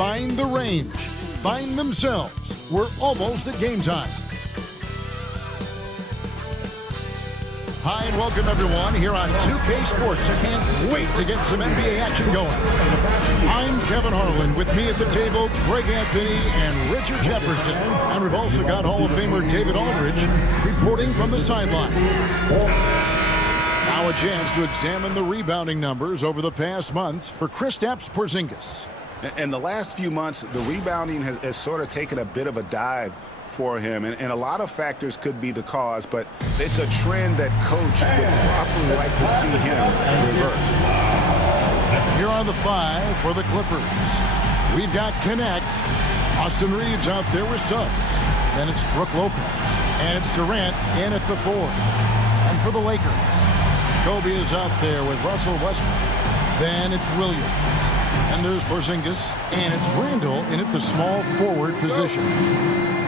Find the range. Find themselves. We're almost at game time. Hi, and welcome, everyone, here on 2K Sports. Can't wait to get some NBA action going. I'm Kevin Harlan. With me at the table, Greg Anthony and Richard Jefferson. And we've also got Hall of Famer David Aldridge reporting from the sideline. Now a chance to examine the rebounding numbers over the past months for Kristaps Porzingis. In the last few months, the rebounding has sort of taken a bit of a dive for him, and a lot of factors could be the cause, but it's a trend that coach would probably like to see him reverse. Here are the 5 for the Clippers. We've got Connect. Austin Reeves out there with subs. Then it's Brook Lopez. And it's Durant in at the 4. And for the Lakers, Kobe is out there with Russell Westbrook. Then it's Williams. And there's Porzingis. And it's Randall in at the small forward position.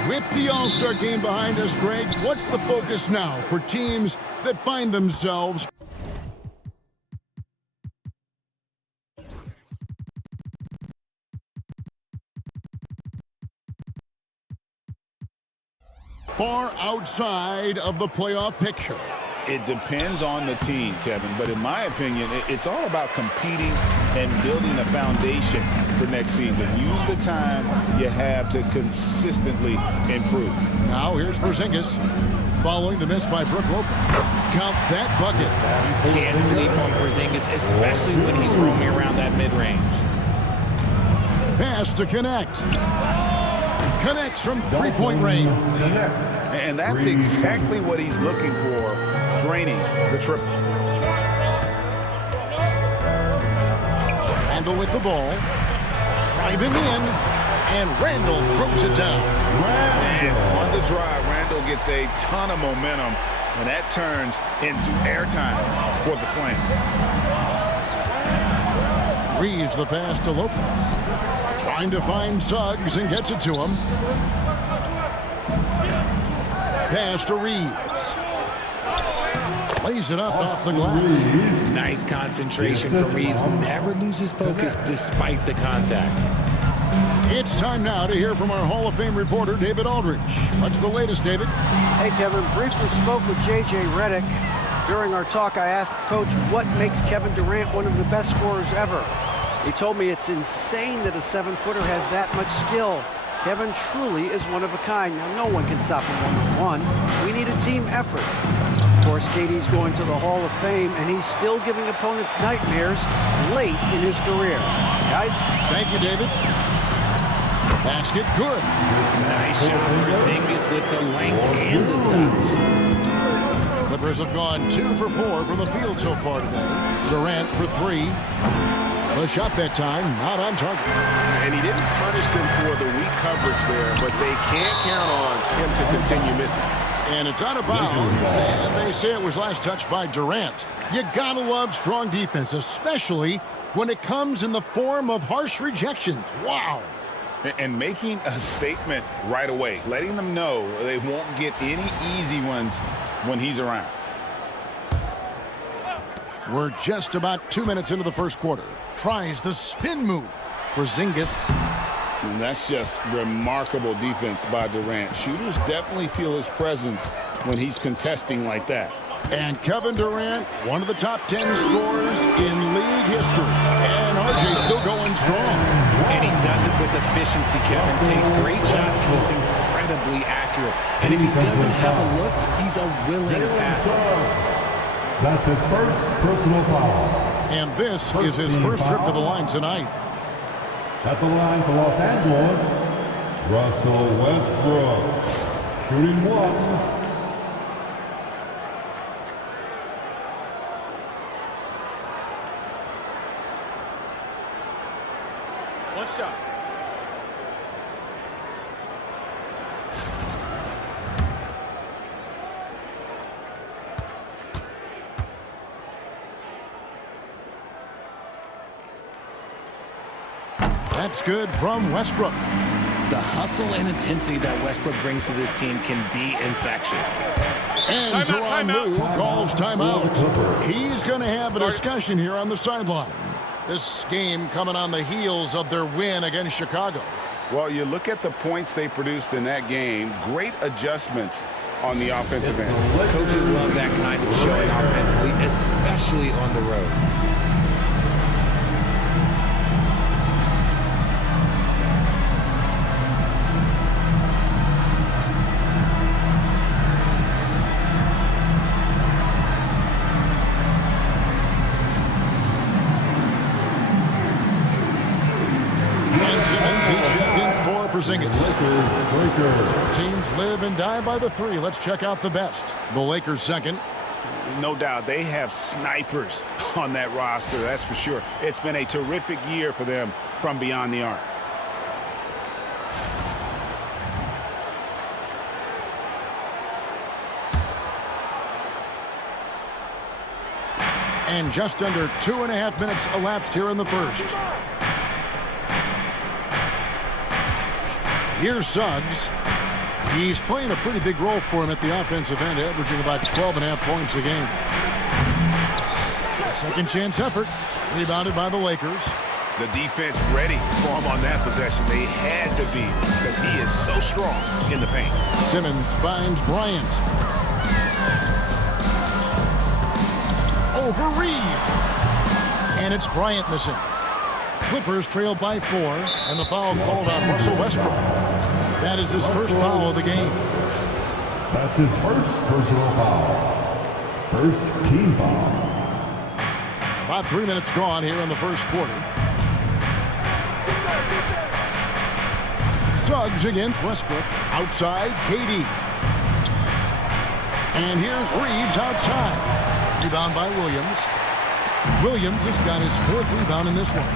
With the All-Star game behind us, Greg, what's the focus now for teams that find themselves far outside of the playoff picture? It depends on the team, Kevin, but in my opinion, it's all about competing and building a foundation for next season. Use the time you have to consistently improve. Now here's Porzingis following the miss by Brook Lopez. Count that bucket. You can't sleep on Porzingis, especially when he's roaming around that mid-range. Pass to Connect. Connects from three-point range. And that's exactly what he's looking for, draining the triple. Randall with the ball. Driving in, and Randall throws it down. And on the drive, Randall gets a ton of momentum, and that turns into airtime for the slam. Reeves the pass to Lopez. Trying to find Suggs and gets it to him. Pass to Reeves. Lays it up off the glass. Nice concentration from Reeves. Never loses focus despite the contact. It's time now to hear from our Hall of Fame reporter, David Aldridge. What's the latest, David? Hey, Kevin. Briefly spoke with J.J. Redick. During our talk, I asked Coach what makes Kevin Durant one of the best scorers ever. He told me it's insane that a 7-footer has that much skill. Kevin truly is one of a kind. Now, no one can stop him one-on-one. We need a team effort. Of course, KD's going to the Hall of Fame, and he's still giving opponents nightmares late in his career. Guys? Thank you, David. Basket good. Nice shot. Porzingis with the length and the touch. Clippers have gone 2 for 4 from the field so far today. Durant for 3. The shot that time, not on target. And he didn't punish them for the weak coverage there, but they can't count on him to continue missing. And it's out of bounds, and they say it was last touched by Durant. You gotta love strong defense, especially when it comes in the form of harsh rejections. Wow. And making a statement right away, letting them know they won't get any easy ones when he's around. We're just about 2 minutes into the first quarter. Tries the spin move. Porzingis. And that's just remarkable defense by Durant. Shooters definitely feel his presence when he's contesting like that. And Kevin Durant, one of the top 10 scorers in league history. And RJ still going strong. And he does it with efficiency, Kevin. Takes great shots and he's incredibly accurate. And if he doesn't have a look, he's a willing passer. That's his first personal foul. And this is his first trip to the line tonight. At the line for Los Angeles, Russell Westbrook. Shooting 1. One shot. That's good from Westbrook. The hustle and intensity that Westbrook brings to this team can be infectious. And Tyronn Lue calls timeout. He's going to have a discussion here on the sideline. This game coming on the heels of their win against Chicago. Well, you look at the points they produced in that game. Great adjustments on the offensive end. Coaches love that kind of showing offensively, especially on the road. Porzingis. Teams live and die by the three. Let's check out the best. The Lakers second. No doubt they have snipers on that roster, that's for sure. It's been a terrific year for them from beyond the arc. And just under 2.5 minutes elapsed here in the first. Here's Suggs. He's playing a pretty big role for him at the offensive end, averaging about 12.5 points a game. Second chance effort, rebounded by the Lakers. The defense ready for him on that possession. They had to be, because he is so strong in the paint. Simmons finds Bryant. Over Reed. And it's Bryant missing. Clippers trailed by 4, and the foul called on Russell Westbrook. That is his first foul of the game. That's his first personal foul. First team foul. About 3 minutes gone here in the first quarter. Suggs against Westbrook. Outside, KD. And here's Reeves outside. Rebound by Williams. Williams has got his 4th rebound in this one.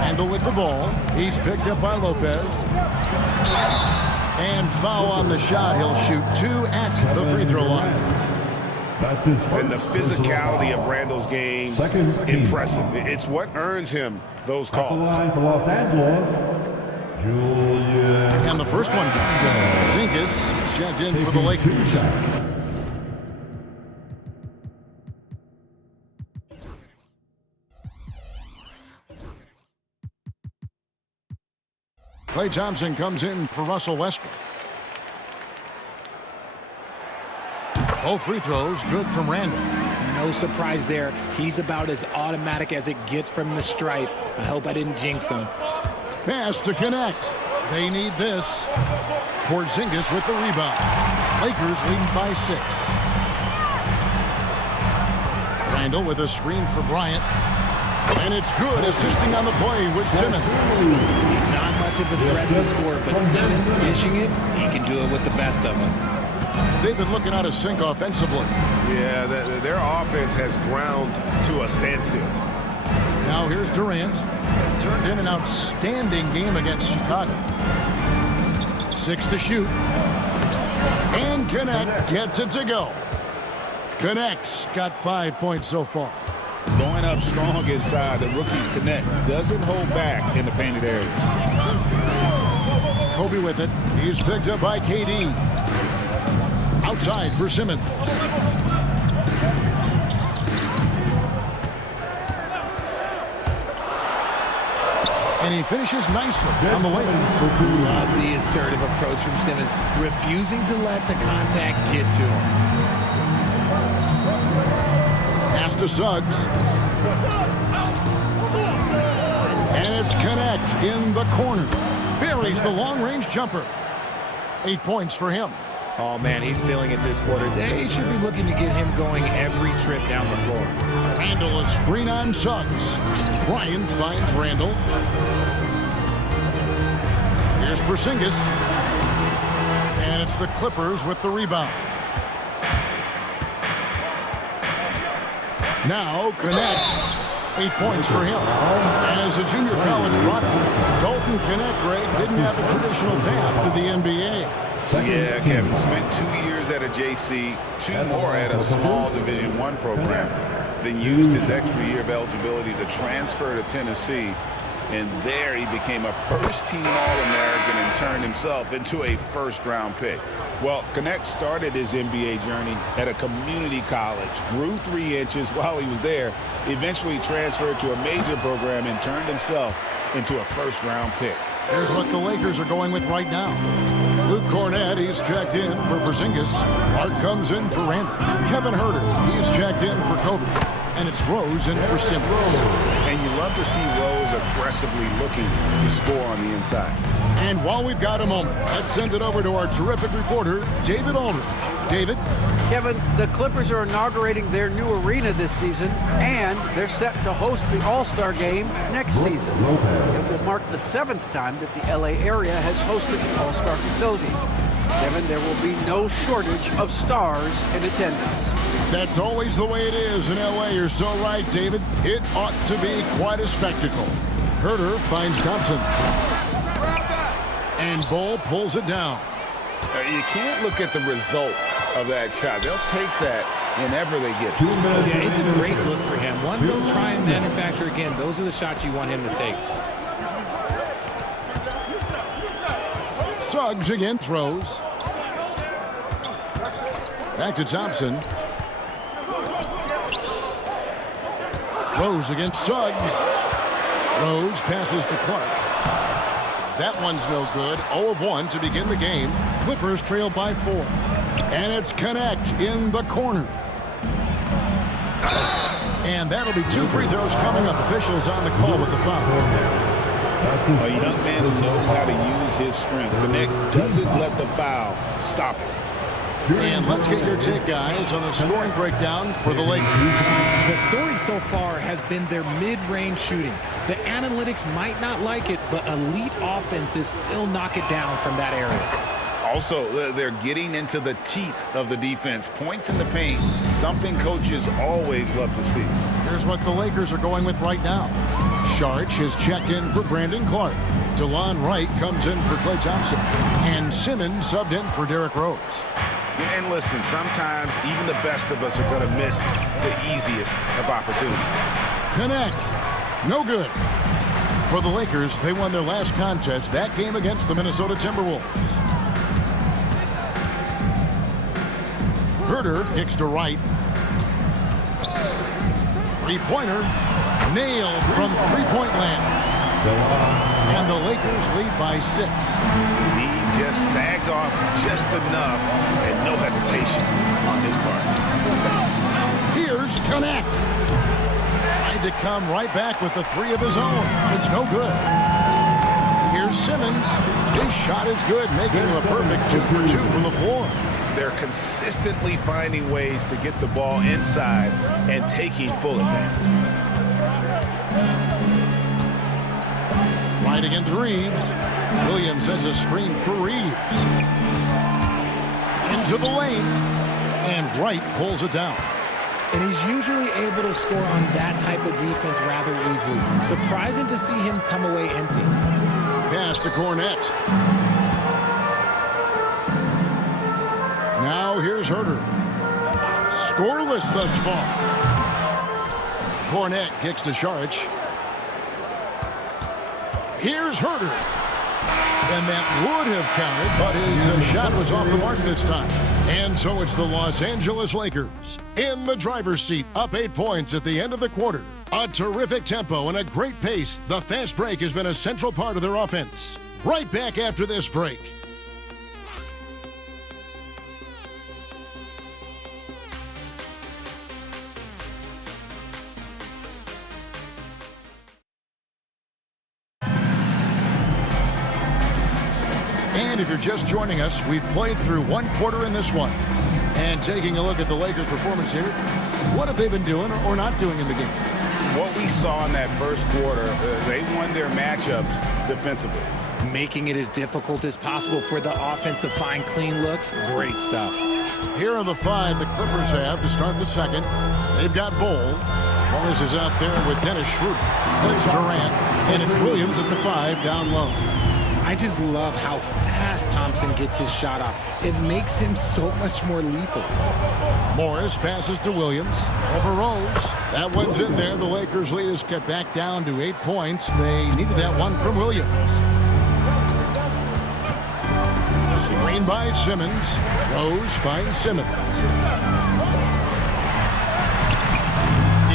Randall with the ball. He's picked up by Lopez. And foul on the shot. He'll shoot 2 at the free throw line. That's his first. And the physicality of Randall's game, impressive. It's what earns him those calls. On the line for Los Angeles, Julius. And the first one comes. Zinkas is checked in for the Lakers. Klay Thompson comes in for Russell Westbrook. Both free throws good from Randall. No surprise there. He's about as automatic as it gets from the stripe. I hope I didn't jinx him. Pass to connect. They need this. Porzingis with the rebound. Lakers leading by 6. Randall with a screen for Bryant. And it's good, assisting on the play with Simmons. He's not much of a threat to score, but Simmons dishing it, he can do it with the best of them. They've been looking out of sync offensively. Yeah, their offense has ground to a standstill. Now here's Durant. Turned in an outstanding game against Chicago. 6 to shoot. And Connect gets it to go. Connect's got 5 points so far. Going up strong inside, the rookie Connect doesn't hold back in the painted area. Kobe with it. He's picked up by KD. Outside for Simmons. And he finishes nicely on the way. Love the assertive approach from Simmons, refusing to let the contact get to him. Pass to Suggs. And it's Connect in the corner. Buries the long-range jumper. 8 points for him. Oh, man, he's feeling it this quarter. They should be looking to get him going every trip down the floor. Randall a screen on Suggs. Bryant finds Randall. Here's Porzingis. And it's the Clippers with the rebound. Now Connect. 8 points for him. As a junior college product, Dalton Connect, Greg, didn't have a traditional path to the NBA. Yeah, Kevin spent 2 years at a JC, 2 more at a small Division I program, then used his extra year of eligibility to transfer to Tennessee And there he became a first-team All-American and turned himself into a first-round pick. Well, Connect started his NBA journey at a community college, grew 3 inches while he was there, eventually transferred to a major program and turned himself into a first-round pick. Here's what the Lakers are going with right now. Luke Cornett, he's checked in for Porzingis. Clark comes in for Randall. Kevin Huerter, he's checked in for Kobe. And it's Rose in for Simmons. And you love to see Rose aggressively looking to score on the inside. And while we've got a moment, let's send it over to our terrific reporter, David Aldridge. David? Kevin, the Clippers are inaugurating their new arena this season, and they're set to host the All-Star Game next season. It will mark the 7th time that the LA area has hosted the All-Star facilities. Kevin, there will be no shortage of stars in attendance. That's always the way it is in LA. You're so right, David. It ought to be quite a spectacle. Huerter finds Thompson. And Bull pulls it down. You can't look at the result of that shot. They'll take that whenever they get it. Yeah, it's a great look for him. One they'll try and manufacture again. Those are the shots you want him to take. Suggs against Rose. Back to Thompson. Rose against Suggs. Rose passes to Clark. That one's no good. 0 of 1 to begin the game. Clippers trail by 4. And it's Connect in the corner. And that'll be 2 free throws coming up. Officials on the call with the foul. A young man who knows how to use his strength. Connect doesn't let the foul stop it. And let's get your take, guys, on the scoring breakdown for the Lakers. The story so far has been their mid-range shooting. The analytics might not like it, but elite offenses still knock it down from that area. Also, they're getting into the teeth of the defense. Points in the paint, something coaches always love to see. Here's what the Lakers are going with right now. Sharch has checked in for Brandon Clark. DeLon Wright comes in for Klay Thompson. And Simmons subbed in for Derrick Rose. And listen, sometimes even the best of us are going to miss the easiest of opportunities. Connect. No good. For the Lakers, they won their last contest, that game against the Minnesota Timberwolves. Huerter kicks to Wright. Three-pointer. Nailed from three-point land. And the Lakers lead by 6. He just sagged off just enough and no hesitation on his part. Here's Connect. Tried to come right back with the 3 of his own. It's no good. Here's Simmons. His shot is good, making him a perfect 2 for 2 from the floor. They're consistently finding ways to get the ball inside and taking full advantage. Right against Reeves. Williams has a screen for Reeves. Into the lane. And Wright pulls it down. And he's usually able to score on that type of defense rather easily. Surprising to see him come away empty. Pass to Cornett. Now here's Huerter. Scoreless thus far. Cornett kicks to Sharch. Here's Huerter. And that would have counted, but his shot was off the mark this time. And so it's the Los Angeles Lakers in the driver's seat, up 8 points at the end of the quarter. A terrific tempo and a great pace. The fast break has been a central part of their offense. Right back after this break. And if you're just joining us, we've played through 1 quarter in this one. And taking a look at the Lakers' performance here, what have they been doing or not doing in the game? What we saw in that first quarter, they won their matchups defensively. Making it as difficult as possible for the offense to find clean looks. Great stuff. Here are the 5 the Clippers have to start the second. They've got Bull. Morris is out there with Dennis Schroeder. It's Durant. And it's Williams at the 5 down low. I I just love how fast Thompson gets his shot off. It makes him so much more lethal. Morris passes to Williams. Over Rose. That one's in there. The Lakers lead is kept back down to 8 points. They needed that one from Williams. Screen by Simmons. Rose finds Simmons.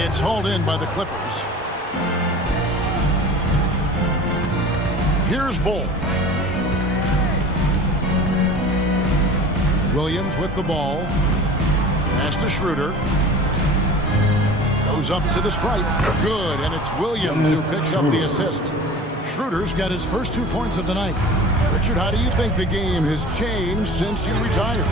It's hauled in by the Clippers. Here's Bull. Williams with the ball. Pass to Schroeder. Goes up to the stripe. Good, and it's Williams who picks up the assist. Schroeder's got his first 2 points of the night. Richard, how do you think the game has changed since you retired?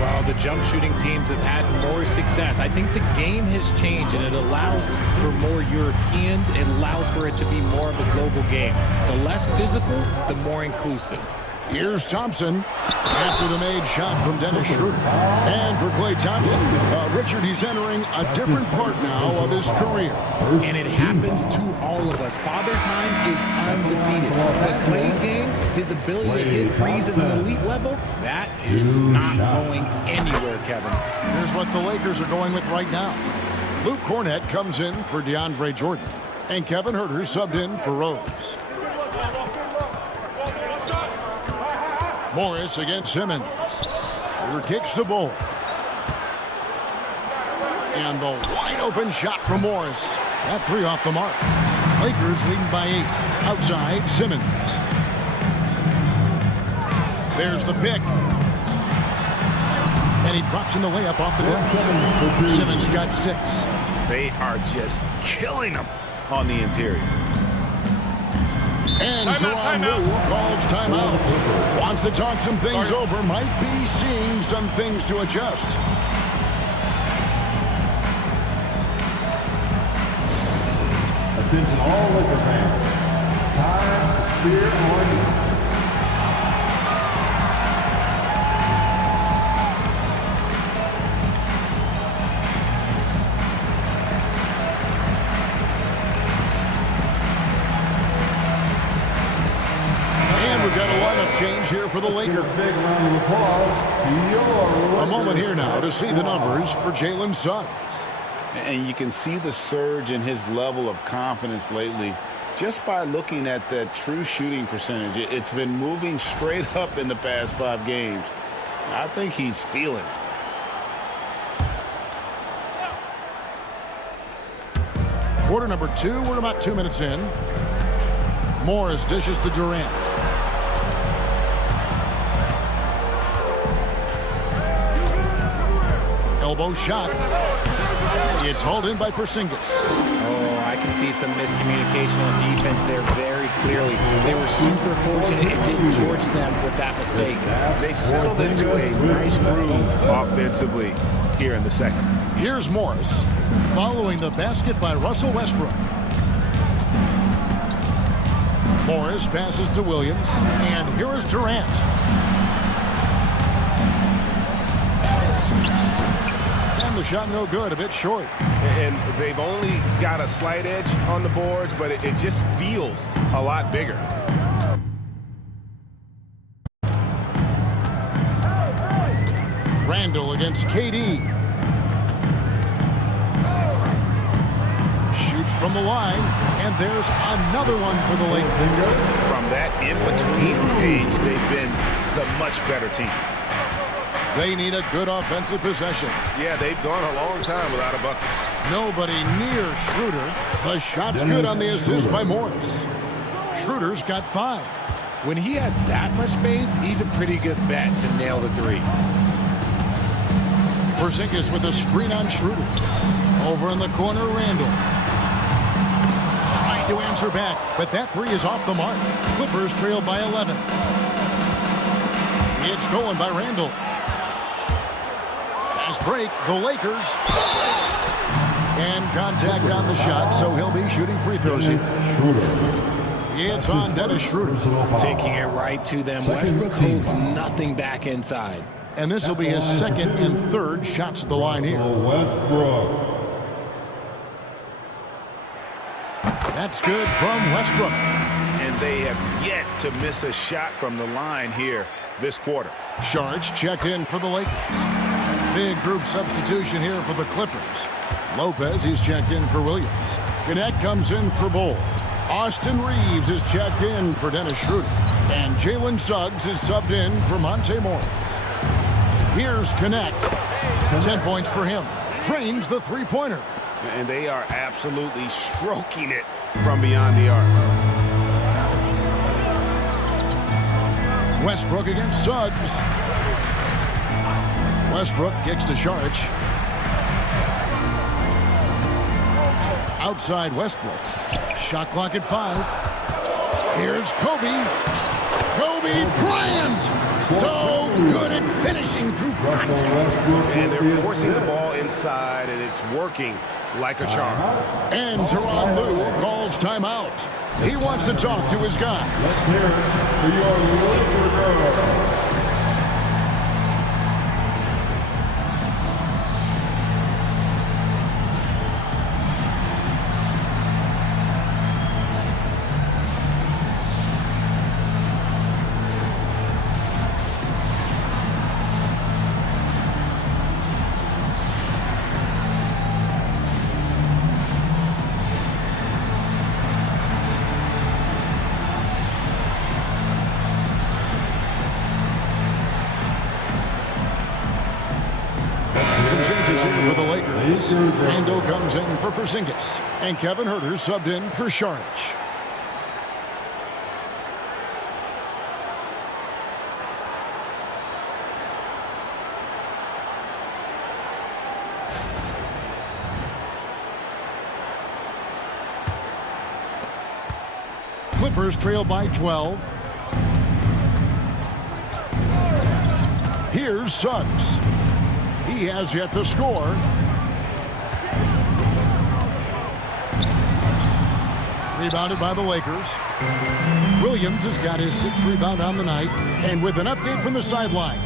Well, the jump shooting teams have had more success. I think the game has changed, and it allows for more Europeans. It allows for it to be more of a global game. The less physical, the more inclusive. Here's Thompson after the made shot from Dennis Schroeder. And for Klay Thompson, Richard, he's entering a different part now of his career. And it happens to all of us. Father Time is undefeated. But Klay's game, his ability to hit threes at an elite level, that is not going anywhere, Kevin. Here's what the Lakers are going with right now. Luke Cornett comes in for DeAndre Jordan. And Kevin Huerter subbed in for Rose. Morris against Simmons. Schroeder kicks the ball. And the wide open shot from Morris. That three off the mark. Lakers leading by 8. Outside, Simmons. There's the pick. And he drops in the layup off the glass. Simmons got 6. They are just killing them on the interior. And Tyronn Lue calls timeout. Wants to talk some things over. Might be seeing some things to adjust. Attention all Laker fans. Time, fear, and we've got a lineup change here for the Lakers. big round of applause. A moment here now to see the numbers for Jalen Suggs. And you can see the surge in his level of confidence lately just by looking at that true shooting percentage. It's been moving straight up in the past 5 games. I think he's feeling it. Quarter number 2, we're about 2 minutes in. Morris dishes to Durant. Elbow shot. It's hauled in by Porzingis. Oh, I can see some miscommunication on defense there very clearly. They were super fortunate it didn't torch them with that mistake. They've settled into a nice groove offensively here in the second. Here's Morris following the basket by Russell Westbrook. Morris passes to Williams, and here is Durant. And the shot no good, a bit short. And they've only got a slight edge on the boards, but it just feels a lot bigger. Randall against KD. Shoots from the line, and there's another one for the Lakers. From that in-between page, they've been the much better team. They need a good offensive possession. Yeah, they've gone a long time without a bucket. Nobody near Schroeder. The shot's good on the assist by Morris. Schroeder's got 5. When he has that much space, he's a pretty good bet to nail the 3. Porzingis with a screen on Schroeder. Over in the corner, Randall. Trying to answer back, but that 3 is off the mark. Clippers trail by 11. It's stolen by Randall. Fast break, the Lakers. And contact on the shot, so he'll be shooting free throws here. It's on Dennis Schroeder. Taking it right to them. Westbrook holds nothing back inside. And this will be his second and third shots at the line here. Westbrook. That's good from Westbrook. And they have yet to miss a shot from the line here this quarter. Sharch checked in for the Lakers. Big group substitution here for the Clippers. Lopez, he's checked in for Williams. Connect comes in for Bull. Austin Reeves is checked in for Dennis Schroeder. And Jalen Suggs is subbed in for Monte Morris. Here's Connect. 10 points for him. Trains the three-pointer. And they are absolutely stroking it from beyond the arc. Westbrook against Suggs. Westbrook kicks to Sharch. Outside Westbrook. Shot clock at 5. Here's Kobe. Kobe Bryant. So good at finishing through contact. And they're forcing the ball inside, and it's working like a charm. And Tyronn Lue calls timeout. He wants to talk to his guy. Let's hear it for your Laker girl. Some changes here for the Lakers. Rando comes in for Porzingis. And Kevin Huerter subbed in for Sharch. Clippers trail by 12. Here's Suggs. He has yet to score. Rebounded by the Lakers. Williams has got his 6th rebound on the night. And with an update from the sidelines,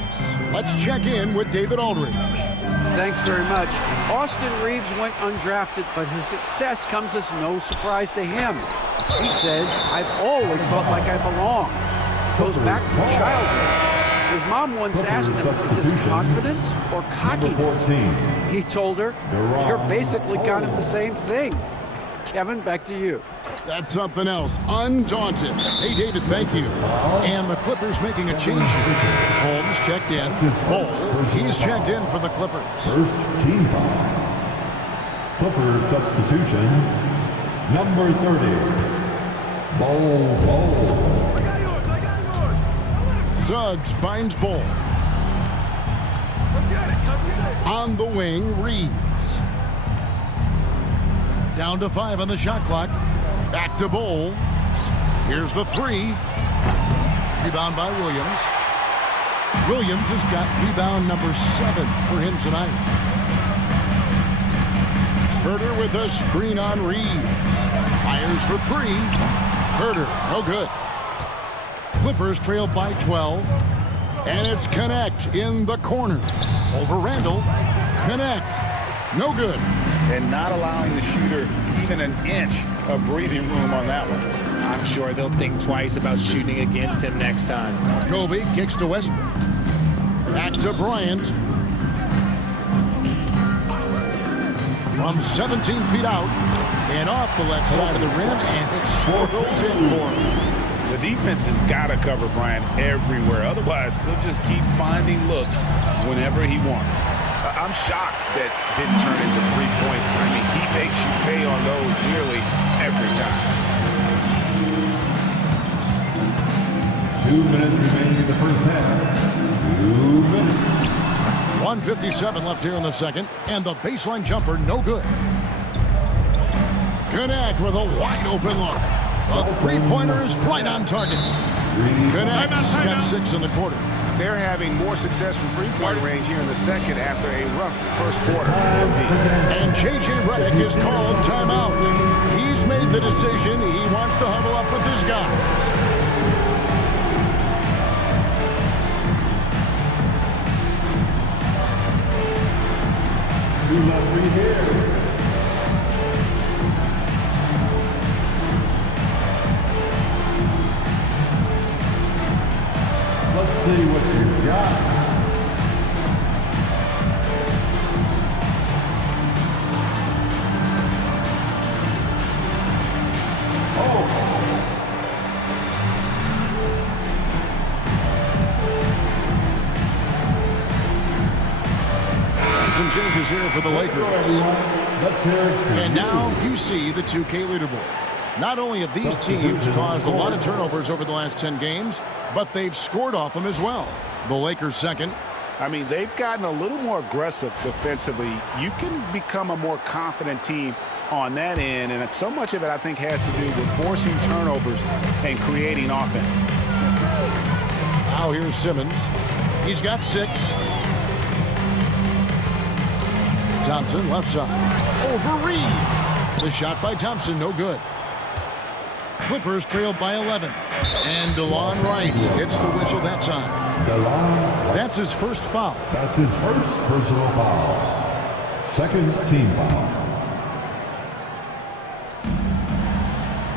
let's check in with David Aldridge. Thanks very much. Austin Reeves went undrafted, but his success comes as no surprise to him. He says, I've always felt like I belong. Goes back to childhood. His mom once asked him, is this confidence or cockiness? He told her, you're basically kind of the same thing. Kevin, back to you. That's something else. Undaunted. Hey, David, thank you. And the Clippers making a change here. Holmes checked in. Bull, he's checked in for the Clippers. First team foul. Clippers substitution. Number 30. Bull. Suggs finds Bull. On the wing, Reeves. Down to 5 on the shot clock. Back to Bull. Here's the 3. Rebound by Williams. Williams has got rebound number 7 for him tonight. Huerter with a screen on Reeves. Fires for 3. Huerter, no good. Clippers trail by 12. And it's Connect in the corner. Over Randall. Connect. No good. And not allowing the shooter even an inch of breathing room on that one. I'm sure they'll think twice about shooting against him next time. Kobe kicks to Westbrook. Back to Bryant. From 17 feet out and off the left side of the rim, and it swirls in for him. The defense has got to cover Bryant everywhere. Otherwise, they'll just keep finding looks whenever he wants. I'm shocked that didn't turn into 3 points. I mean, he makes you pay on those nearly every time. 2 minutes remaining in the first half. 2 minutes. 1:57 left here in the second, and the baseline jumper no good. Connect with a wide open look. The three-pointer is right on target. Connect's got 6 in the quarter. They're having more success from three-point range here in the second after a rough first quarter. And J.J. Redick is called timeout. He's made the decision. He wants to huddle up with his guys. Two left, 3 here. see what you got. Some changes here for the Lakers. And now you see the 2K leaderboard. Not only have these teams caused a lot of turnovers over the last 10 games, but they've scored off them as well. The Lakers second. I mean, they've gotten a little more aggressive defensively. You can become a more confident team on that end, and so much of it, I think, has to do with forcing turnovers and creating offense. Now here's Simmons. He's got 6. Thompson, left side. Over Reeves. The shot by Thompson, no good. Clippers trailed by 11. And DeLon Wright gets the whistle that time. That's his first foul. That's his first personal foul. Second team foul.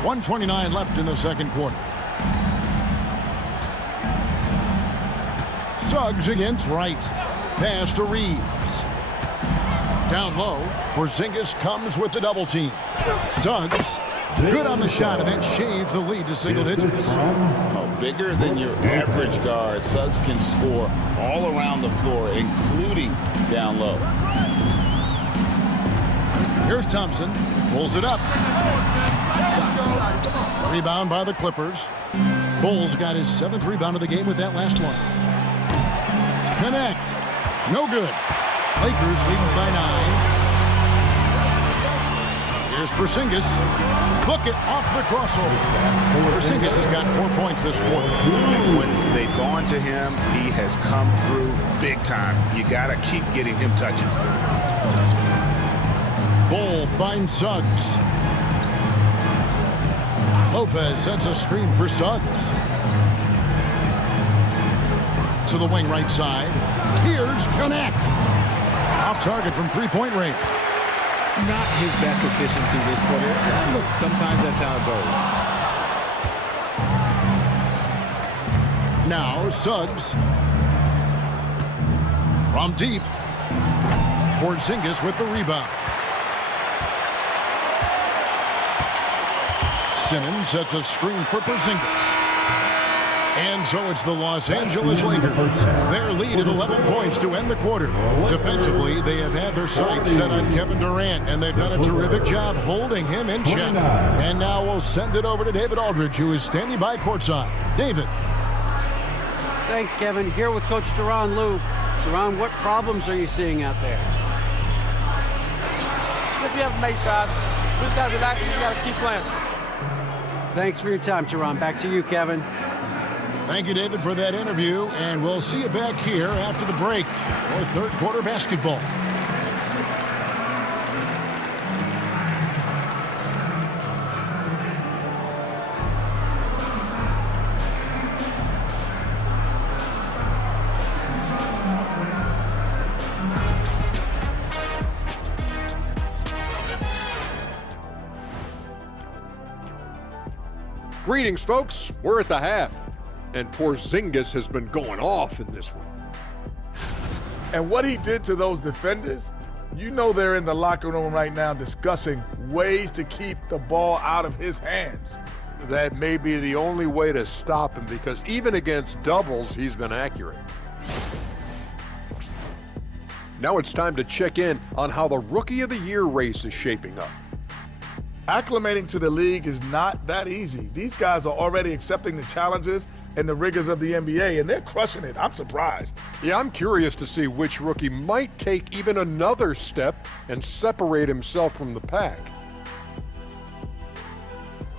1:29 left in the second quarter. Suggs against Wright. Pass to Reeves. Down low, Porzingis comes with the double team. Suggs, good on the shot, and that shaves the lead to single digits. Bigger than your average guard, Suggs can score all around the floor, including down low. Here's Thompson, pulls it up. Rebound by the Clippers. Bulls got his 7th rebound of the game with that last one. Connect, no good. Lakers leading by 9. Here's Porzingis. Book it off the crossover. Porzingis has got 4 points this quarter. When they've gone to him, he has come through big time. You got to keep getting him touches. Bull finds Suggs. Lopez sets a screen for Suggs. To the wing right side. Here's Connect. Off target from three-point range. Not his best efficiency this quarter. Look, sometimes that's how it goes. Now Suggs. From deep. Porzingis with the rebound. Simmons sets a screen for Porzingis. And so it's the Los Angeles Lakers. Their lead at 11 points to end the quarter. Defensively, they have had their sights set on Kevin Durant, and they've done a terrific job holding him in check. And now we'll send it over to David Aldridge, who is standing by courtside. David. Thanks, Kevin. Here with Coach Duran Lou. Duran, what problems are you seeing out there? Just be able to make shots. We just got to relax. We just got to keep playing. Thanks for your time, Duran. Back to you, Kevin. Thank you, David, for that interview, and we'll see you back here after the break for third quarter basketball. Greetings, folks. We're at the half. And Porzingis has been going off in this one. And what he did to those defenders, you know they're in the locker room right now discussing ways to keep the ball out of his hands. That may be the only way to stop him because even against doubles, he's been accurate. Now it's time to check in on how the Rookie of the Year race is shaping up. Acclimating to the league is not that easy. These guys are already accepting the challenges and the rigors of the NBA, and they're crushing it. I'm surprised. Yeah, I'm curious to see which rookie might take even another step and separate himself from the pack.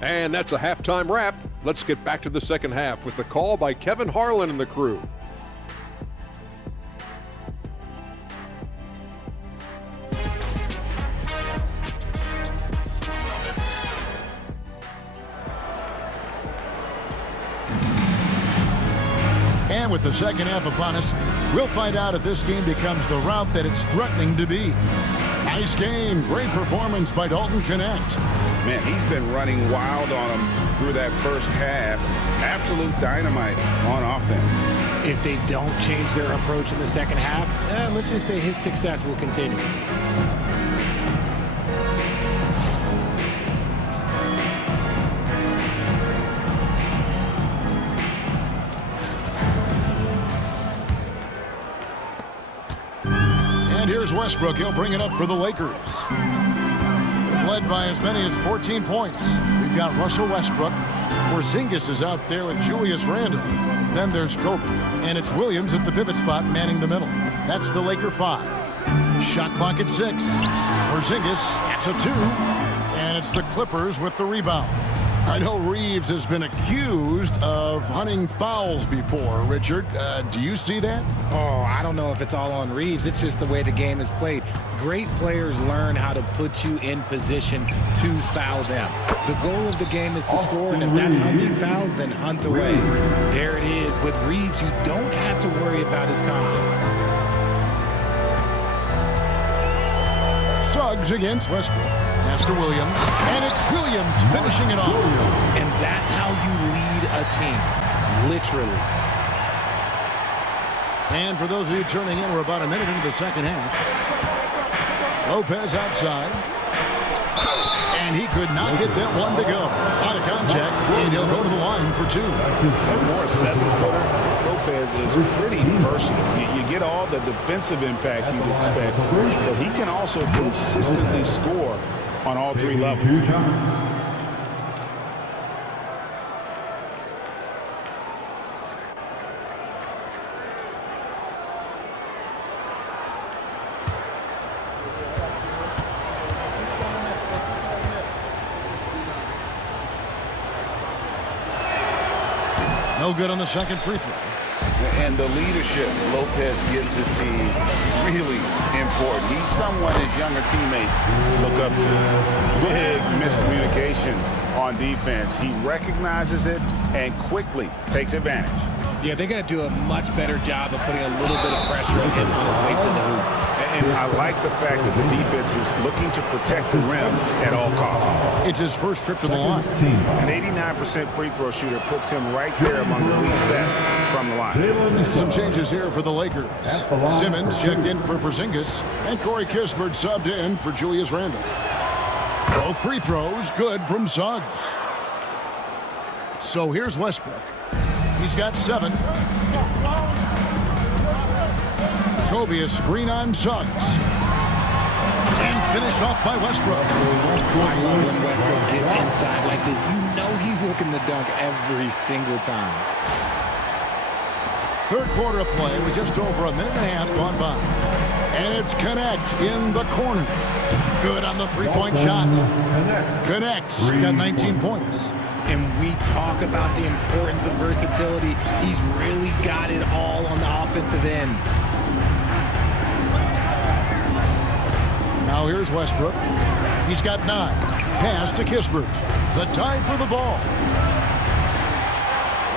And that's a halftime wrap. Let's get back to the second half with the call by Kevin Harlan and the crew. And with the second half upon us, we'll find out if this game becomes the route that it's threatening to be. Nice game. Great performance by Dalton Connect. Man, he's been running wild on them through that first half. Absolute dynamite on offense. If they don't change their approach in the second half, let's just say his success will continue. And here's Westbrook. He'll bring it up for the Lakers. They've led by as many as 14 points. We've got Russell Westbrook. Porzingis is out there with Julius Randle. Then there's Kobe. And it's Williams at the pivot spot manning the middle. That's the Laker 5. Shot clock at 6. Porzingis to 2. And it's the Clippers with the rebound. I know Reeves has been accused of hunting fouls before. Richard, do you see that? Oh, I don't know if it's all on Reeves. It's just the way the game is played. Great players learn how to put you in position to foul them. The goal of the game is to score, and if that's hunting fouls, then hunt away. There it is. With Reeves, you don't have to worry about his confidence. Suggs against Westbrook. Pass to Williams. And it's Williams finishing it off. And that's how you lead a team. Literally. And for those of you turning in, we're about a minute into the second half. Lopez outside. And he could not get that one to go. Out of contact, and he'll go to the line for 2. For a 7-footer, Lopez is pretty versatile. You get all the defensive impact you'd expect, but he can also consistently score on all 3 levels. No good on the second free throw. And the leadership Lopez gives his team really important. He's someone his younger teammates look up to. Big miscommunication on defense. He recognizes it and quickly takes advantage. Yeah, they're going to do a much better job of putting a little bit of pressure on him on his way to the hoop. And I like the fact that the defense is looking to protect the rim at all costs. It's his first trip to the line. An 89% free throw shooter puts him right there among the league's best from the line. And some changes here for the Lakers. Simmons checked in for Porzingis, and Corey Kispert subbed in for Julius Randle. Both free throws good from Suggs. So here's Westbrook. He's got 7. Kobe, a screen on Suggs. And finished off by Westbrook. I love when Westbrook gets inside like this. You know he's looking to dunk every single time. Third quarter of play with just over a minute and a half gone by. And it's Connect in the corner. Good on the three-point shot. Connects. Got 19 points. And we talk about the importance of versatility. He's really got it all on the offensive end. Now here's Westbrook. He's got 9. Pass to Kispert. The time for the ball.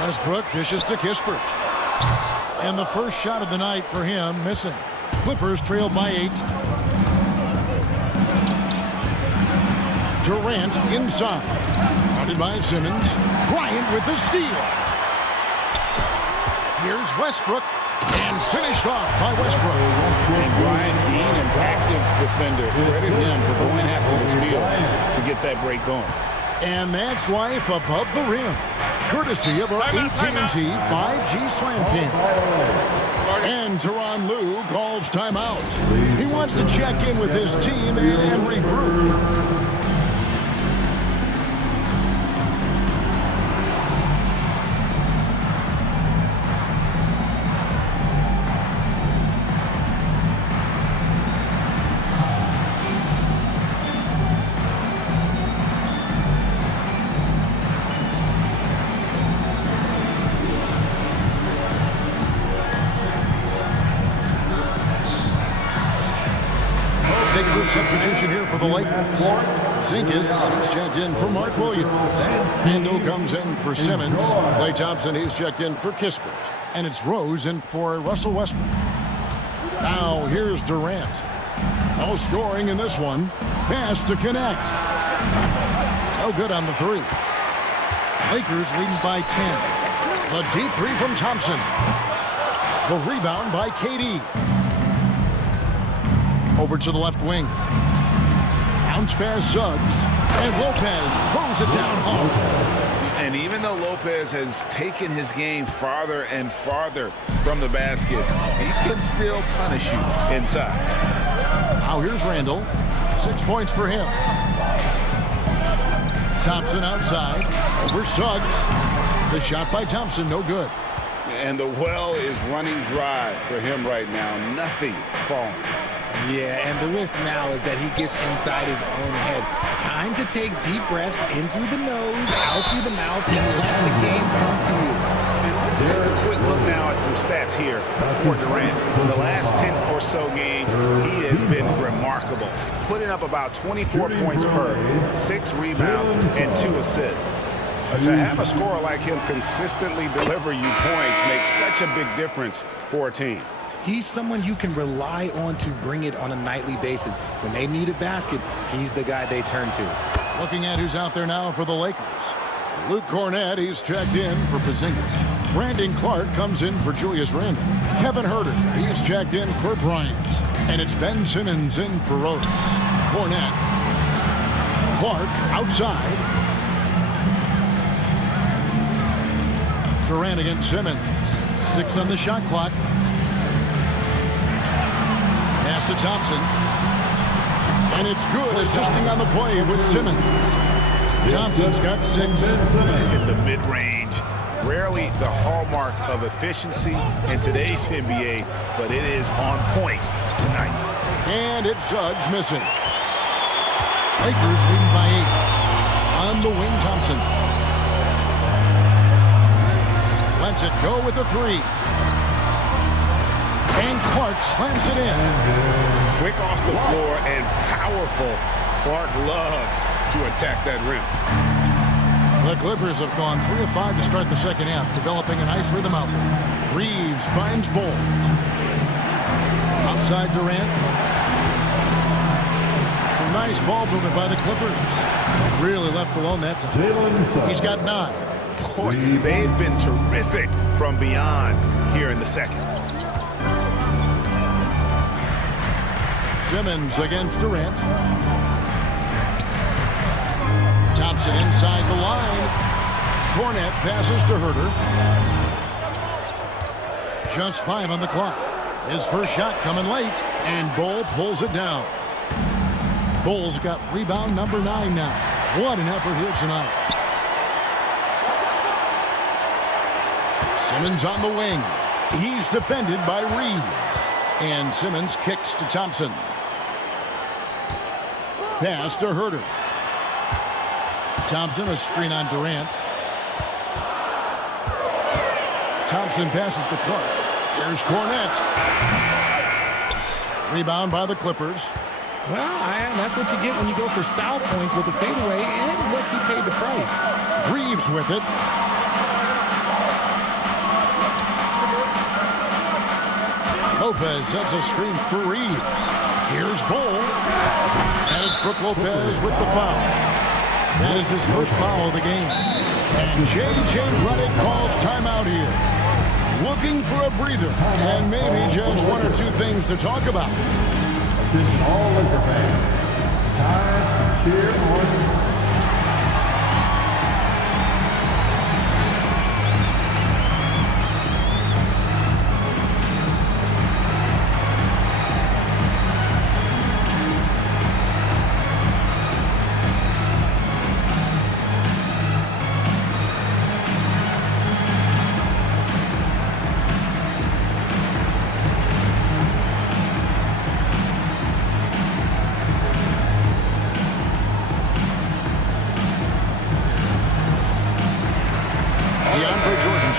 Westbrook dishes to Kispert. And the first shot of the night for him missing. Clippers trailed by 8. Durant inside. Guarded by Simmons. Bryant with the steal. Here's Westbrook. And finished off by Westbrook. And Bryant being an active defender. Credit him for going after the steal to get that break going. And that's life above the rim. Courtesy of our AT&T 5G Slam Cam. And Tyronn Lue calls timeout. He wants to check in with his team and regroup. Substitution here for the Lakers. Zinkis, he's checked in for Mark Williams. Mando comes in for Simmons. Klay Thompson, he's checked in for Kispert. And it's Rose in for Russell Westbrook. Now here's Durant. No scoring in this one. Pass to Connect. No good on the three. Lakers leading by 10. The deep three from Thompson. The rebound by KD. Over to the left wing. Bounce pass Suggs. And Lopez throws it down hard. And even though Lopez has taken his game farther and farther from the basket, he can still punish you inside. Now here's Randall. 6 points for him. Thompson outside. Over Suggs. The shot by Thompson, no good. And the well is running dry for him right now. Nothing falling. Yeah, and the risk now is that he gets inside his own head. Time to take deep breaths in through the nose, out through the mouth, and let the game come to you. And let's take a quick look now at some stats here for Durant. The last 10 or so games, he has been remarkable, putting up about 24 points per, 6 rebounds, and 2 assists. To have a scorer like him consistently deliver you points makes such a big difference for a team. He's someone you can rely on to bring it on a nightly basis. When they need a basket, he's the guy they turn to. Looking at who's out there now for the Lakers. Luke Cornett, he's checked in for Porzingis. Brandon Clark comes in for Julius Randle. Kevin Huerter, he's checked in for Bryant. And it's Ben Simmons in for Rose. Cornett. Clark outside. Durant against Simmons. 6 on the shot clock. Pass to Thompson. And it's good, assisting on the play with Simmons. Thompson's got 6. In the mid-range, rarely the hallmark of efficiency in today's NBA, but it is on point tonight. And it's Suggs missing. Lakers leading by 8. On the wing, Thompson. Lets it go with a 3. And Clark slams it in. Quick off the floor and powerful. Clark loves to attack that rim. The Clippers have gone 3 of 5 to start the second half, developing a nice rhythm out there. Reeves finds Bull. Outside Durant. Some nice ball movement by the Clippers. Really left alone that time. He's got 9. Boy, they've been terrific from beyond here in the second. Simmons against Durant. Thompson inside the line. Cornett passes to Huerter. Just 5 on the clock. His first shot coming late, and Bull pulls it down. Bull's got rebound number 9 now. What an effort here tonight. Simmons on the wing. He's defended by Reeves. And Simmons kicks to Thompson. Pass to Huerter. Thompson, a screen on Durant. Thompson passes to Clark. Here's Cornett. Rebound by the Clippers. Well, that's what you get when you go for style points with the fadeaway, and look, he paid the price. Reeves with it. Lopez sets a screen for Reeves. Here's Bull. And it's Brook Lopez with the foul. That is his first foul of the game. And J.J. Redick calls timeout here. Looking for a breather and maybe just 1 or 2 things to talk about. Attention all Laker fans. Time to cheer on.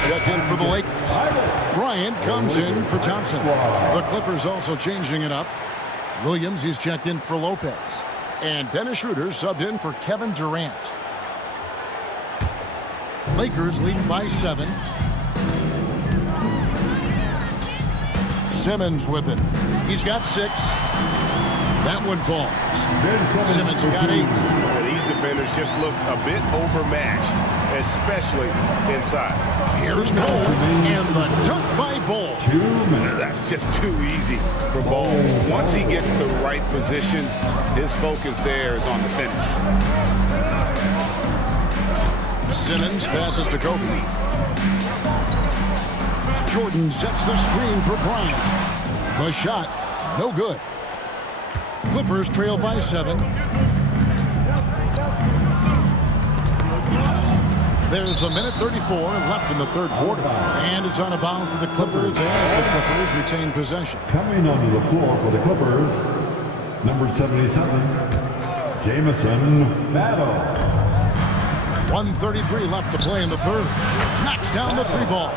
Checked in for the Lakers. Bryant comes in for Thompson. The Clippers also changing it up. Williams, he's checked in for Lopez. And Dennis Schroeder subbed in for Kevin Durant. Lakers leading by 7. Simmons with it. He's got 6. That one falls. Simmons got 8. These Kings defenders just looked a bit overmatched, especially inside. Here's Bull, and the dunk by Bull. 2 minutes. That's just too easy for Bull. Once he gets the right position, his focus there is on the finish. Simmons passes to Kobe. Jordan sets the screen for Bryant. The shot, no good. Clippers trail by 7. There's a minute 34 left in the third quarter. And it's on a bounce to the Clippers as the Clippers retain possession. Coming onto the floor for the Clippers, number 77, Jamison Battle. 1:33 left to play in the third. Knocks down the 3-ball.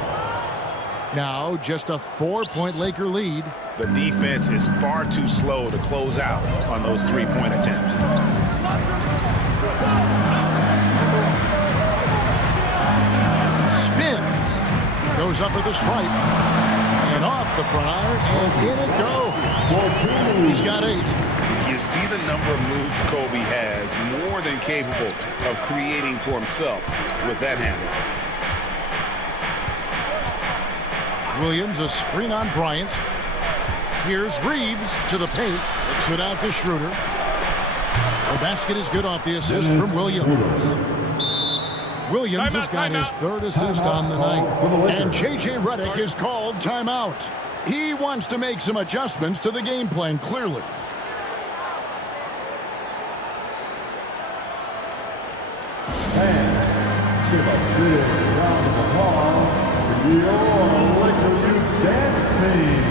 Now just a 4-point Laker lead. The defense is far too slow to close out on those 3-point attempts. Spins. Goes up at the stripe. And off the front iron. And in it goes. He's got 8. You see the number of moves Kobe has, more than capable of creating for himself with that handle. Williams, a screen on Bryant. Here's Reeves to the paint. Kicks it out to Schroeder. The basket is good off the assist from Williams. Williams has got his 3rd assist on the night. And J.J. Redick is called timeout. He wants to make some adjustments to the game plan, clearly. Give a big round of applause for your Laker Youth Dance Team.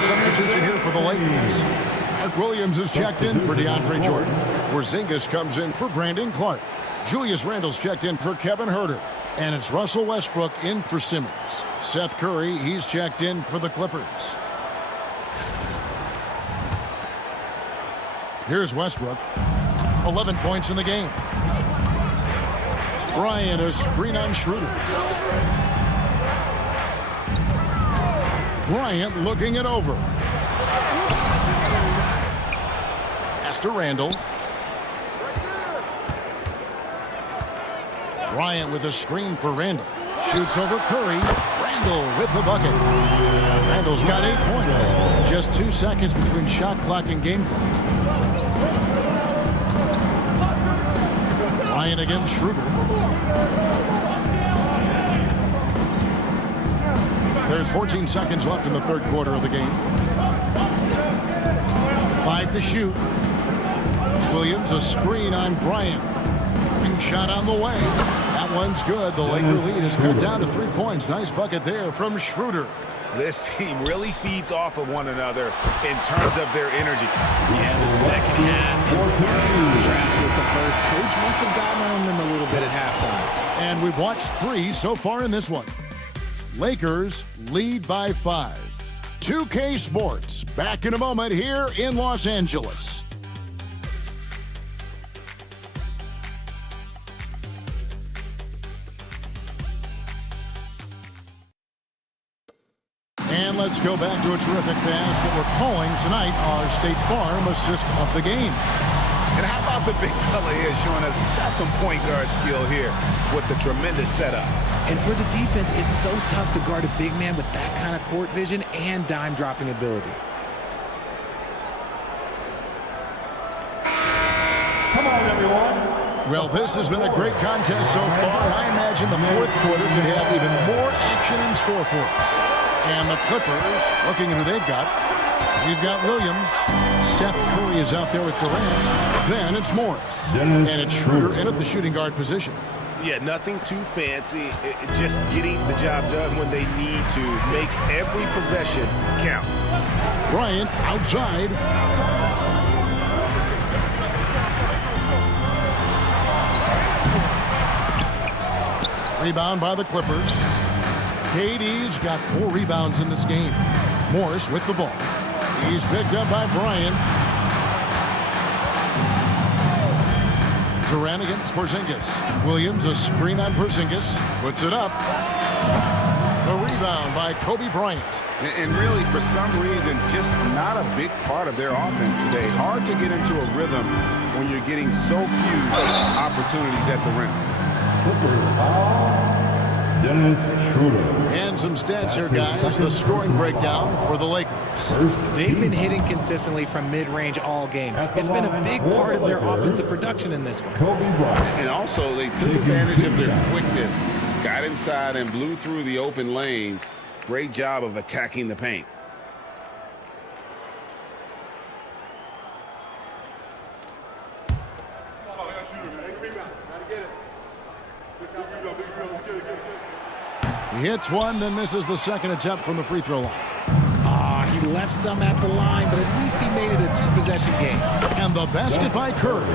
Substitution here for the Lakers. Mark Williams is checked in for DeAndre Jordan. Porzingis comes in for Brandon Clark. Julius Randle's checked in for Kevin Huerter. And it's Russell Westbrook in for Simmons. Seth Curry, he's checked in for the Clippers. Here's Westbrook. 11 points in the game. Bryant, a screen on Schroeder. Bryant looking it over. Pass to Randle. Bryant with a screen for Randle. Shoots over Curry. Randle with the bucket. Randle's got 8 points. Just 2 seconds between shot clock and game clock. Bryant against Schroeder. There's 14 seconds left in the third quarter of the game. 5 to shoot. Williams, a screen on Bryant. Ring shot on the way. That one's good. The Laker lead is cut down to 3 points. Nice bucket there from Schroeder. This team really feeds off of one another in terms of their energy. Yeah, the second half in stark contrast with the first. Coach must have gotten on them a little bit at halftime. And we've watched 3 so far in this one. Lakers lead by 5. 2K Sports back in a moment here in Los Angeles. And let's go back to a terrific pass that we're calling tonight our State Farm assist of the game. And how about the big fella here showing us he's got some point guard skill here with the tremendous setup. And for the defense, it's so tough to guard a big man with that kind of court vision and dime dropping ability. Come on, everyone. Well, this has been a great contest so far. I imagine the fourth quarter could have even more action in store for us. And the Clippers, looking at who they've got, we've got Williams. Seth Curry is out there with Durant. Then it's Morris. And it's Schroeder in at the shooting guard position. Yeah, nothing too fancy. Just getting the job done when they need to. Make every possession count. Bryant outside. Rebound by the Clippers. KD's got 4 rebounds in this game. Morris with the ball. He's picked up by Bryant. Durant against Porzingis. Williams, a screen on Porzingis. Puts it up. A rebound by Kobe Bryant. And really, for some reason, just not a big part of their offense today. Hard to get into a rhythm when you're getting so few opportunities at the rim. Dennis Schroeder. And some stats here, guys. The scoring breakdown for the Lakers. They've been hitting consistently from mid-range all game. It's been a big part of their offensive production in this one. And also, they took advantage of their quickness. Got inside and blew through the open lanes. Great job of attacking the paint. He hits one, then misses the second attempt from the free throw line. He left some at the line, but at least he made it a 2-possession game. And the basket by Curry.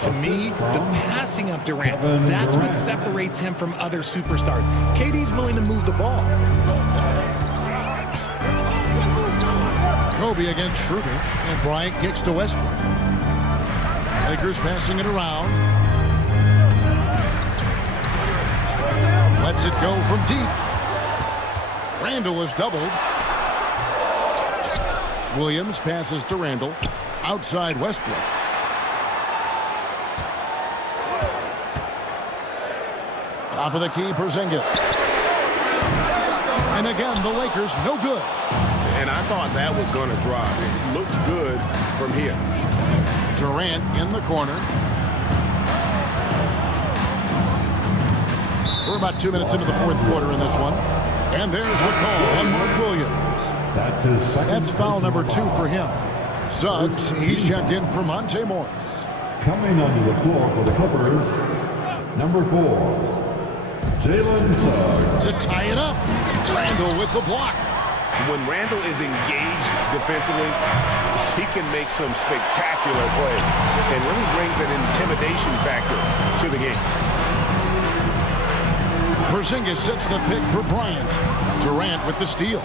To me, the passing of Durant, that's what separates him from other superstars. KD's willing to move the ball. Kobe against Schroeder, and Bryant kicks to Westbrook. Lakers passing it around. Lets it go from deep. Randall is doubled. Williams passes to Randall. Outside Westbrook. Top of the key, Porzingis. And again, the Lakers no good. And I thought that was going to drop. It looked good from here. Durant in the corner. We're about 2 minutes into the fourth quarter in this one. And there's the call on Mark Williams. That's his second. That's foul number 2 for him. Suggs, he's checked in for Monte Morris. Coming onto the floor for the Clippers, number 4, Jalen Suggs. To tie it up. Randall with the block. When Randall is engaged defensively, he can make some spectacular plays and really brings an intimidation factor to the game. Porzingis sets the pick for Bryant. Durant with the steal.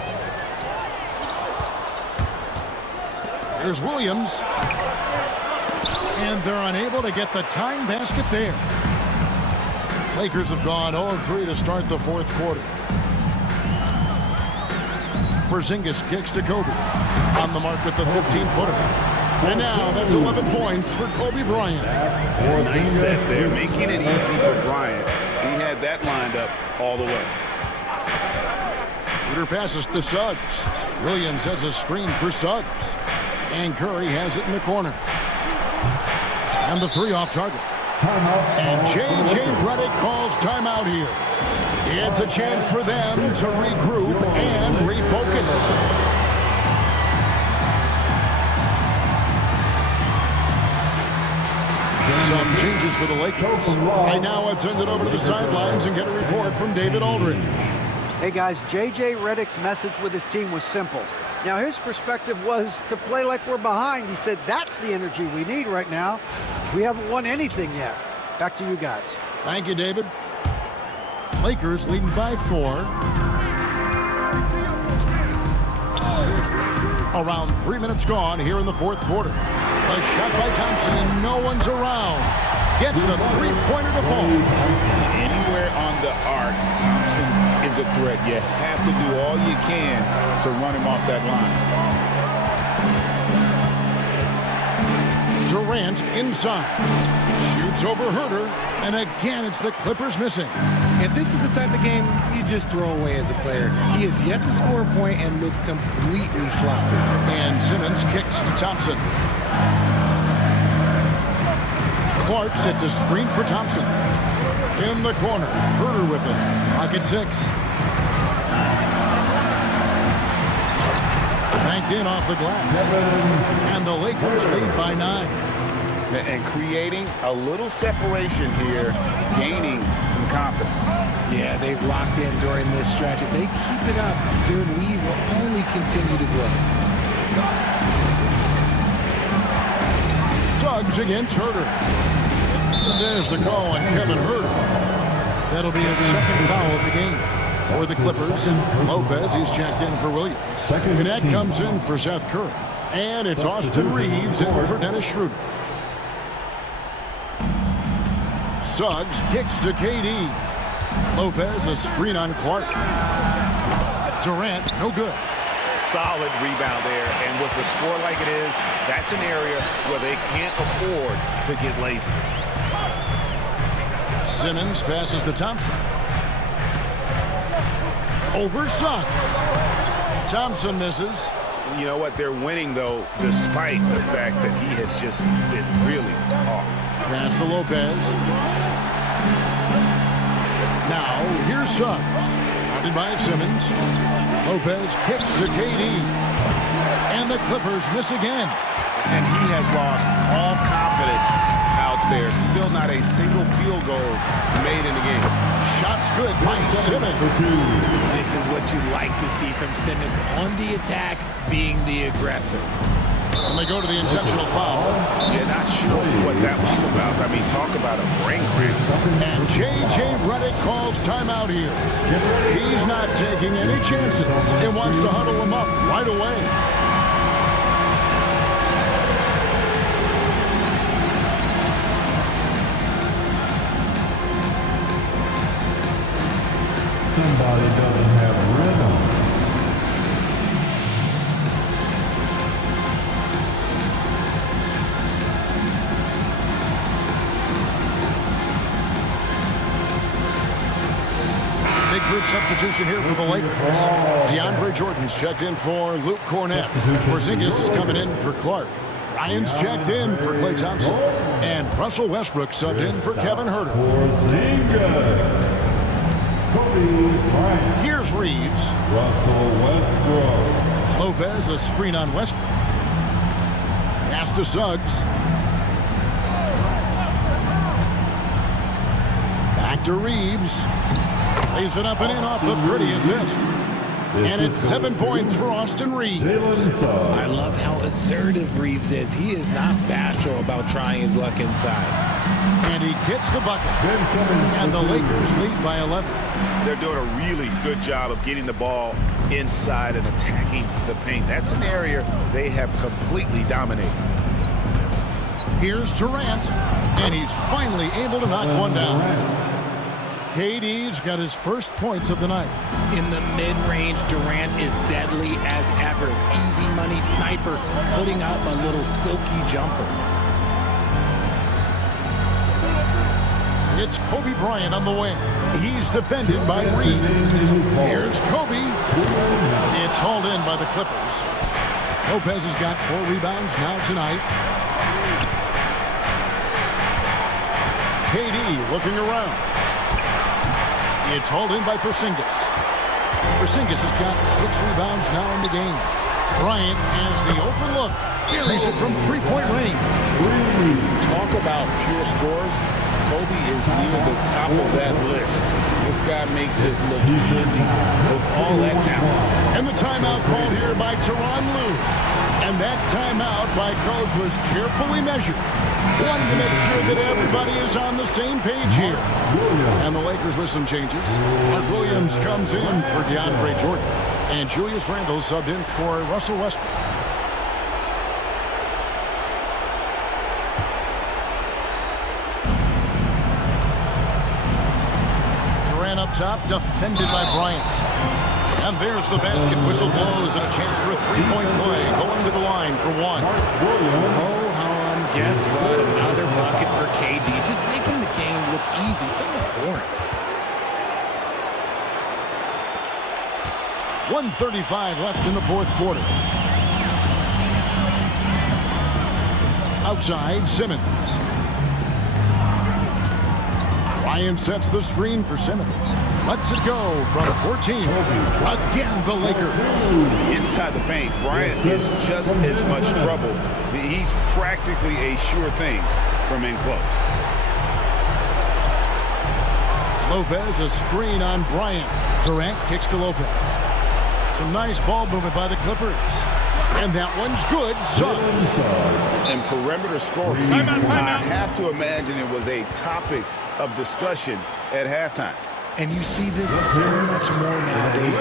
Here's Williams. And they're unable to get the tying basket there. Lakers have gone 0-3 to start the fourth quarter. Porzingis kicks to Kobe. On the mark with the 15-footer. And now that's 11 points for Kobe Bryant. Nice set there, making it easy for Bryant. He had that lined up all the way. Shooter passes to Suggs. Williams has a screen for Suggs. And Curry has it in the corner. And the 3 off target. And J.J. Redick calls timeout here. It's a chance for them to regroup and refocus. Some changes for the Lakers. Right now, let's send it over to the sidelines and get a report from David Aldridge. Hey guys, J.J. Redick's message with his team was simple. Now his perspective was to play like we're behind. He said that's the energy we need right now. We haven't won anything yet. Back to you guys. Thank you, David. Lakers leading by 4. Around 3 minutes gone here in the fourth quarter. A shot by Thompson and no one's around. Gets the three-pointer to fall. Anywhere on the arc, Thompson is a threat. You have to do all you can to run him off that line. Durant inside. Shoots over Herder, and again it's the Clippers missing. And this is the type of game you just throw away as a player. He has yet to score a point and looks completely flustered. And Simmons kicks to Thompson. Clark sets a screen for Thompson. In the corner, Herder with it. Rocket 6. Banked in off the glass. And the Lakers lead by 9. And creating a little separation here, gaining some confidence. Yeah, they've locked in during this stretch. If they keep it up, their lead will only continue to grow. Suggs against Herder. There's the call on Kevin Herder. That'll be his second foul of the game. For the Clippers, Lopez, he's checked in for Williams. Connect comes in for Seth Curry. And it's Austin Reeves in for Dennis Schroeder. Suggs kicks to KD. Lopez, a screen on Clark. Durant, no good. Solid rebound there, and with the score like it is, that's an area where they can't afford to get lazy. Simmons passes to Thompson. Over Suggs. Thompson misses. You know what? They're winning, though, despite the fact that he has just been really off. Pass to Lopez. Now, here's Suggs. Guarded by Simmons. Lopez kicks to KD. And the Clippers miss again. And he has lost all confidence out there. Still not a single field goal made in the game. Shots good by Simmons. This is what you like to see from Simmons on the attack, being the aggressor. And they go to the intentional foul. Yeah, not sure what that was about. I mean, talk about a brain cramp. And J.J. Redick calls timeout here. He's not taking any chances and wants to huddle him up right away. Somebody doesn't have rhythm. Big group substitution here for the Lakers. DeAndre Jordan's checked in for Luke Cornett. Porzingis is coming in for Clark. Ryan's checked in for Klay Thompson. And Russell Westbrook subbed in for Kevin Herter. Here's Reeves. Russell Westbrook. Lopez, a screen on Westbrook. Pass to Suggs. Back to Reeves. Lays it up and in off the pretty assist. And it's 7 points for Austin Reeves. I love how assertive Reeves is. He is not bashful about trying his luck inside. And he gets the bucket. And the Lakers lead by 11. They're doing a really good job of getting the ball inside and attacking the paint. That's an area they have completely dominated. Here's Durant, and he's finally able to knock one down. KD's got his first points of the night. In the mid-range, Durant is deadly as ever. Easy money sniper, putting up a little silky jumper. It's Kobe Bryant on the wing. He's defended by Reed. Here's Kobe. It's hauled in by the Clippers. Lopez has got 4 rebounds now tonight. KD looking around. It's hauled in by Porzingis. Porzingis has got 6 rebounds now in the game. Bryant has the open look. Buries it from 3-point range. Talk about pure scores. Kobe is near the top of that list. This guy makes it look easy with all that talent. And the timeout called here by Tyronn Lue. And that timeout by coach was carefully measured. Wanting to make sure that everybody is on the same page here. And the Lakers with some changes. Mark Williams comes in for DeAndre Jordan. And Julius Randle subbed in for Russell Westbrook. Durant up top, defended by Bryant. And there's the basket. Whistle blows and a chance for a 3-point play. Going to the line for 1. Oh, how guess what? Another bucket for KD, just making the game look easy, somewhat boring. 1:35 left in the fourth quarter. Outside, Simmons. Bryant sets the screen for Simmons. Lets it go from 14. Again, the Lakers. Inside the paint, Bryant is just as much trouble. He's practically a sure thing from in close. Lopez, a screen on Bryant. Durant kicks to Lopez. Some nice ball movement by the Clippers. And that one's good. And perimeter scoring, I have to imagine it was a topic of discussion at halftime. And you see this so much more nowadays.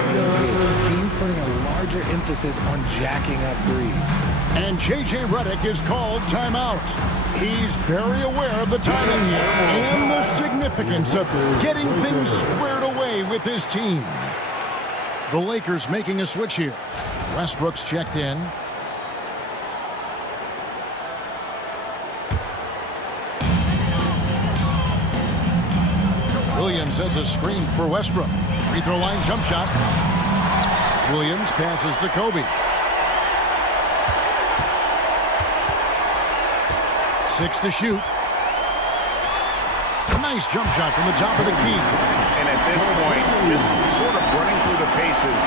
Teams putting a larger emphasis on jacking up threes. And J.J. Redick is called timeout. He's very aware of the timing here and the significance of getting things squared away with his team. The Lakers making a switch here. Westbrook's checked in. Williams sets a screen for Westbrook. Free throw line jump shot. Williams passes to Kobe. 6 to shoot. A nice jump shot from the top of the key. And at this point, just sort of running through the paces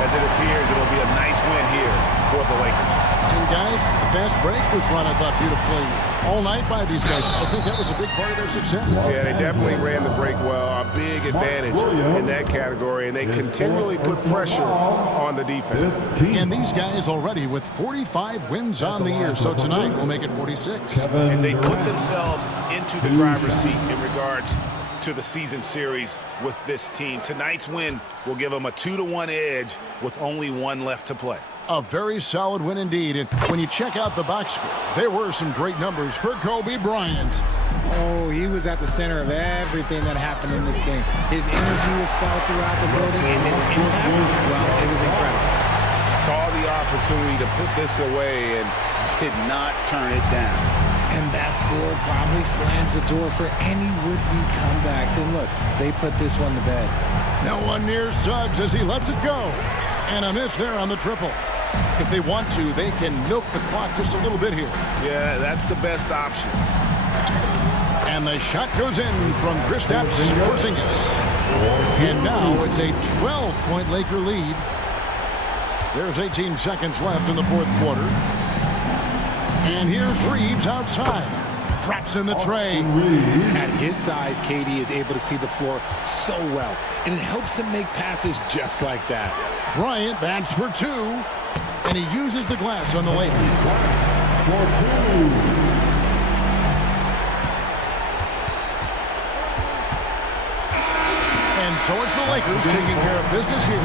as it appears it'll be a nice win here for the Lakers. And guys, the fast break was run, I thought, beautifully all night by these guys. I think that was a big part of their success. Yeah, they definitely ran the break well. A big advantage in that category, and they continually put pressure on the defense. And these guys already with 45 wins on the year, so tonight we'll make it 46. And they put themselves into the driver's seat in regards to the season series with this team. Tonight's win will give them a 2-1 edge with only one left to play. A very solid win indeed. And when you check out the box score, there were some great numbers for Kobe Bryant. Oh, he was at the center of everything that happened in this game. His energy was felt throughout the building, and his impact, well, it was incredible. Saw the opportunity to put this away and did not turn it down. And that score probably slams the door for any would-be comebacks. And look, they put this one to bed. No one near Suggs as he lets it go. And a miss there on the triple. If they want to, they can milk the clock just a little bit here. Yeah, that's the best option. And the shot goes in from Kristaps Porzingis. And now it's a 12-point Laker lead. There's 18 seconds left in the fourth quarter. And here's Reeves outside. Drops in the tray. At his size, KD is able to see the floor so well. And it helps him make passes just like that. Bryant bats for two. And he uses the glass on the layup. And so it's the Lakers taking care of business here.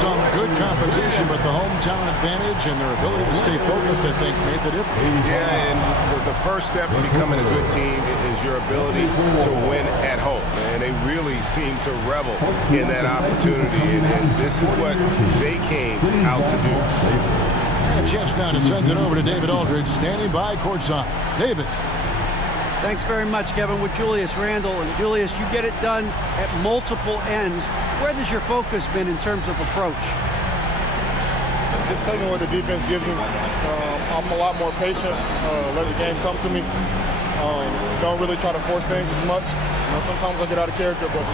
Some good competition, but the hometown advantage and their ability to stay focused, I think, made the difference. Yeah, and the first step in becoming a good team is your ability to win at home. And they really seem to revel in that opportunity. And this is what they came out to do. And a chance now to send it over to David Aldridge, standing by courtside. David. Thanks very much, Kevin, with Julius Randle. And Julius, you get it done at multiple ends. Where has your focus been in terms of approach? Just taking what the defense gives me. I'm a lot more patient, let the game come to me. Don't really try to force things as much. Sometimes I get out of character, but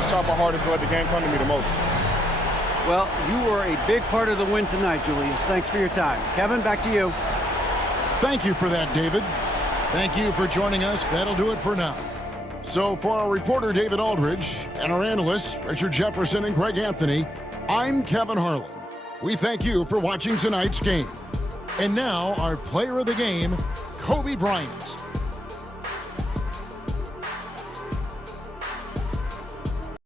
just try my hardest to let the game come to me the most. Well, you were a big part of the win tonight, Julius. Thanks for your time. Kevin, back to you. Thank you for that, David. Thank you for joining us. That'll do it for now. So for our reporter, David Aldridge, and our analysts, Richard Jefferson and Greg Anthony, I'm Kevin Harlan. We thank you for watching tonight's game. And now, our player of the game, Kobe Bryant.